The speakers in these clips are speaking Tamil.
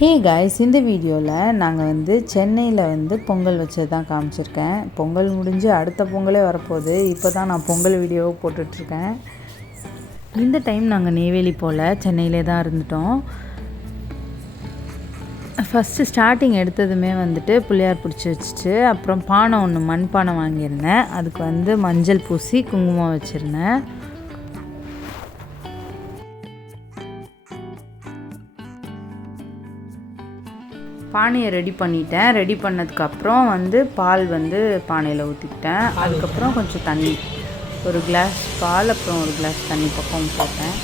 ஹே காய்ஸ் இந்த வீடியோவில் நாங்கள் வந்து சென்னையில் வந்து பொங்கல் வச்சது தான் காமிச்சிருக்கேன். பொங்கல் முடிஞ்சு அடுத்த பொங்கலே வரப்போகுது. இப்போ தான் நான் பொங்கல் வீடியோவை போட்டுட்ருக்கேன். இந்த டைம் நாங்கள் நெய்வேலி போல் சென்னையிலே தான் இருந்துட்டோம். ஃபஸ்ட்டு ஸ்டார்டிங் எடுத்ததுமே வந்துட்டு புள்ளையார் பிடிச்சி வச்சுட்டு அப்புறம் பானை ஒன்று மண் பானை வாங்கியிருந்தேன். அதுக்கு வந்து மஞ்சள் பூசி குங்குமம் வச்சுருந்தேன். பானையை ரெடி பண்ணிட்டேன். ரெடி பண்ணதுக்கப்புறம் வந்து பால் வந்து பானையில் ஊற்றிக்கிட்டேன் அதுக்கப்புறம் கொஞ்சம் தண்ணி. ஒரு கிளாஸ் பால் அப்புறம் ஒரு கிளாஸ் தண்ணி பக்கம் போட்டேன்.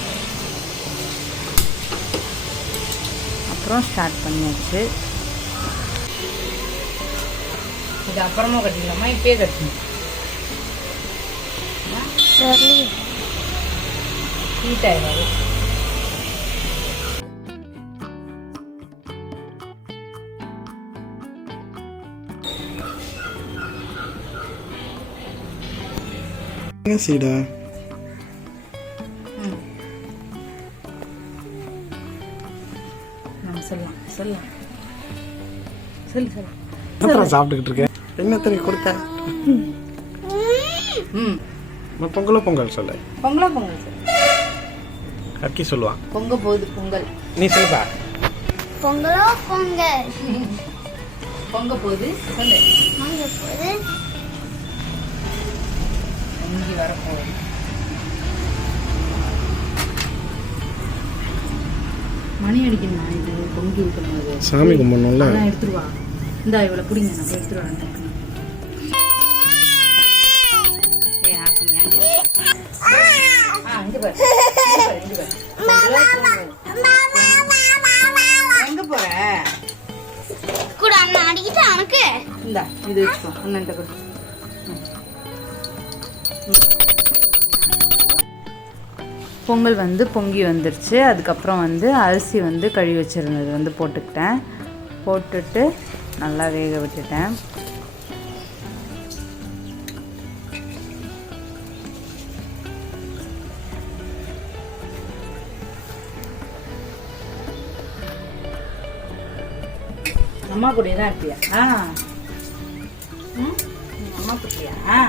அப்புறம் ஸ்டார்ட் பண்ணியாச்சு. இது அப்புறமா கட்டிக்கலாமா? இப்பயே கட்டணும். சரி. ஹீட் ஆயிடாது. என்ன சீடா நம்ம சொல்லலாம் சொல்லலாம். சொல்லு சொல்லு. என்னத்தடா சாப்பிட்டுக்கிட்டு இருக்கேன் என்னத்தனை கொடுத்த? ம். நான் பொங்கலோ பொங்கல் சொல்லு. பொங்கலா பொங்கல் சொல்லு. கக்கி சொல்லுவான். பொங்க போகுது பொங்கல். நீ சொல்லுப்பா. பொங்கலோ பொங்கல்? பொங்க போகுது சொல்லு. பொங்கி வரப்போகுது மணி அடிக்கணுமா? இது பொங்கி அது சாமி கும்பிடணும்ல? நான் எடுத்துட்டு வா. இந்தா இவ்வளோ பிடிங்க நான் பாரு. எங்க போற? கூட அண்ணன் அடிக்கிட்டு அவனுக்கு இந்தா இது வச்சுக்கோ அண்ணன்ட்ட கொடு. பொங்கல் வந்து பொங்கி வந்துருச்சு. அதுக்கப்புறம் வந்து அரிசி வந்து கழுவி வச்சுருந்தது வந்து போட்டுக்கிட்டேன். போட்டுட்டு நல்லா வேக விட்டுட்டேன். அம்மா கூட தான் இருப்பியா? ஆ. ம்?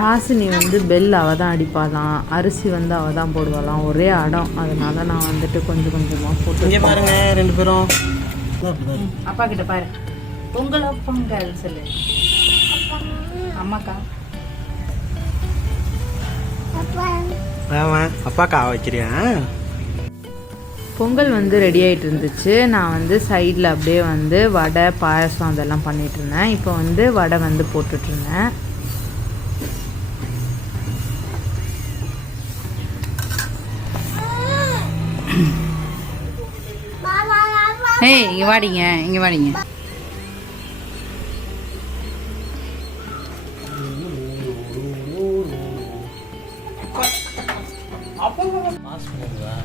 ஹாசினி வந்து பெல் அவள் தான் அடிப்பாளாம். அரிசி வந்து அவள் தான் போடுவாளாம். ஒரே அடம். அதனால நான் வந்துட்டு கொஞ்சம் கொஞ்சமாக போட்டு இங்கே பாருங்க ரெண்டு பேரும். அப்பா கிட்ட பாரு. பொங்கலோ பொங்கல் சொல்லு. அம்மாக்கா. அப்பாக்கா வைக்கிறியா? பொங்கல் வந்து ரெடி ஆகிட்டு இருந்துச்சு. நான் வந்து சைடில் அப்படியே வந்து வடை பாயசம் அதெல்லாம் பண்ணிட்டு இருந்தேன். இப்போ வந்து வடை வந்து போட்டுட்டு ஏய் இங்க வாடிங்க இங்க வாடிங்க.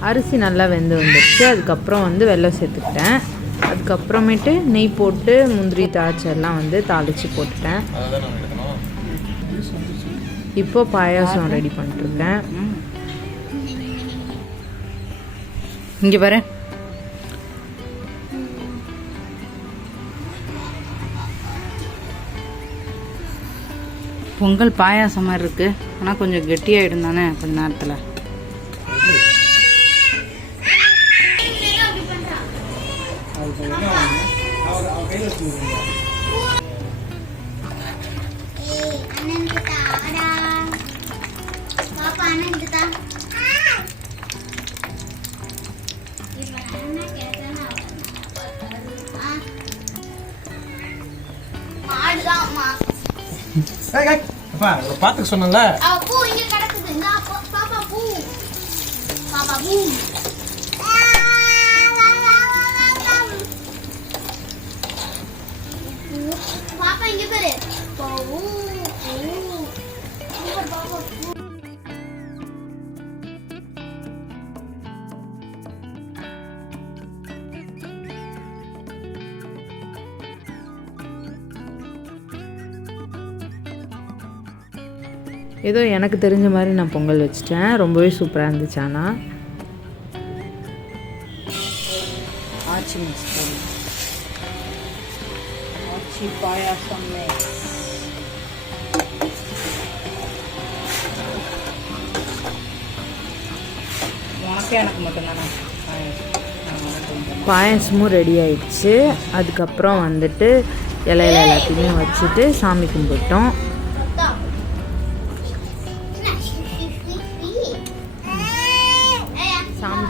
அரிசி நல்லா வெந்து வந்துடுச்சு அதுக்கப்புறம் வந்து வெல்லம் சேர்த்துக்கிட்டேன். அதுக்கப்புறமேட்டு நெய் போட்டு முந்திரி திராட்சை எல்லாம் வந்து தாளித்து போட்டுட்டேன். இப்போ பாயாசம் ரெடி பண்ணிட்டுருக்கேன். இங்க பாரு. பொங்கல் பாயாசம் மாதிரி இருக்கு. ஆனா கொஞ்சம் கெட்டியாயிடும் தானே கொஞ்ச நேரத்துல. ஏய் அப்பா பார்த்துக்க சொன்னல பூ இங்க கிடக்குது இந்த பாப்பா பூ பாப்பா பூ பாப்பா இங்க பாரு பூ, பூ. பாப்பா பூ. ஏதோ எனக்கு தெரிஞ்ச மாதிரி நான் பொங்கல் வச்சிட்டேன். ரொம்பவே சூப்பராக இருந்துச்சு ஆனால் ஆச்சி உனக்கு எனக்கு மட்டும்தானே? பாயசமும் ரெடி ஆயிடுச்சு. அதுக்கப்புறம் வந்துட்டு இலையில எல்லாத்தையுமே வச்சுட்டு சாமி கும்பிட்டோம்.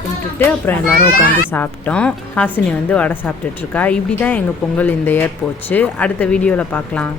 கும்பிட்டுட்டு அப்புறம் எல்லாரும் உட்காந்து சாப்பிட்டோம். ஹாசினி வந்து வடை சாப்பிட்டுட்டு இருக்கா. இப்படி தான் எங்கள் பொங்கல் இந்த இயர் போச்சு. அடுத்த வீடியோவில் பார்க்கலாம்.